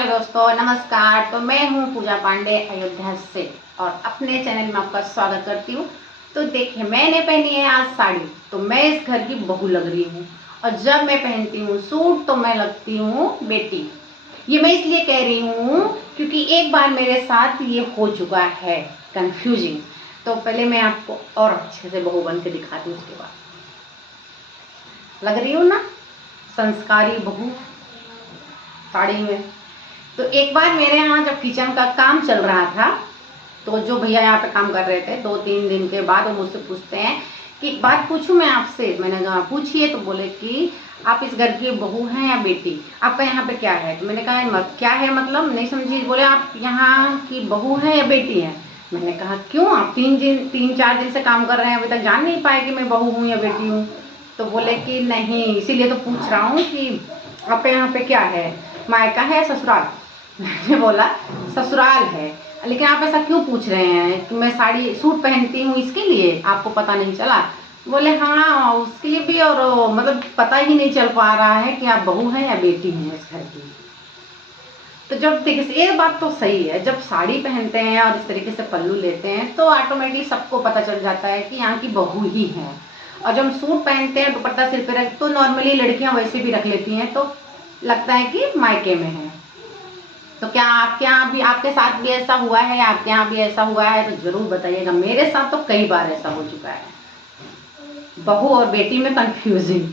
Hello दोस्तों, नमस्कार। तो मैं हूँ पूजा पांडे अयोध्या से और अपने चैनल में आपका स्वागत करती हूँ। तो देखिए, मैंने पहनी है आज साड़ी, तो मैं इस घर की बहू लग रही हूँ। और जब मैं पहनती हूँ सूट तो मैं लगती हूँ बेटी। ये मैं इसलिए कह रही हूँ क्योंकि एक बार मेरे साथ ये हो चुका है कंफ्यूजिंग। तो पहले मैं आपको और अच्छे से बहू बन के दिखाती हूँ, उसके बाद लग रही हूँ ना संस्कारी बहू साड़ी में। तो एक बार मेरे यहाँ जब किचन का काम चल रहा था, तो जो भैया यहाँ पे काम कर रहे थे, 2-3 दिन के बाद वो मुझसे पूछते हैं कि एक बात पूछूं मैं आपसे। मैंने कहा पूछिए। तो बोले कि आप इस घर की बहू हैं या बेटी, आपका यहाँ पे क्या है? तो मैंने कहा क्या है मतलब, नहीं समझी। बोले आप यहाँ की बहू हैं या बेटी हैं? मैंने कहा क्यों, आप 3-4 दिन से काम कर रहे हैं, अभी तक जान नहीं पाए कि मैं बहू हूँ या बेटी हूँ? तो बोले कि नहीं, इसीलिए तो पूछ रहा हूँ कि आपके यहाँ पे क्या है, मायका है ससुराल? मैंने बोला ससुराल है। लेकिन आप ऐसा क्यों पूछ रहे हैं कि मैं साड़ी सूट पहनती हूँ इसके लिए, आपको पता नहीं चला? बोले हाँ उसके लिए भी, और मतलब पता ही नहीं चल पा रहा है कि आप बहू हैं या बेटी हैं इस घर की। तो जब देखिए, ये बात तो सही है, जब साड़ी पहनते हैं और इस तरीके से पल्लू लेते हैं तो ऑटोमेटिक सबको पता चल जाता है कि यहाँ की बहू ही है। और जब हम सूट पहनते हैं, दुपट्टा सिर पे रख, तो नॉर्मली लड़कियां वैसे भी रख लेती हैं, तो लगता है कि मायके में है। तो क्या आपके यहाँ भी, आपके साथ भी ऐसा हुआ है, आपके यहाँ भी ऐसा हुआ है? तो जरूर बताइएगा। मेरे साथ तो कई बार ऐसा हो चुका है, बहू और बेटी में कंफ्यूजिंग।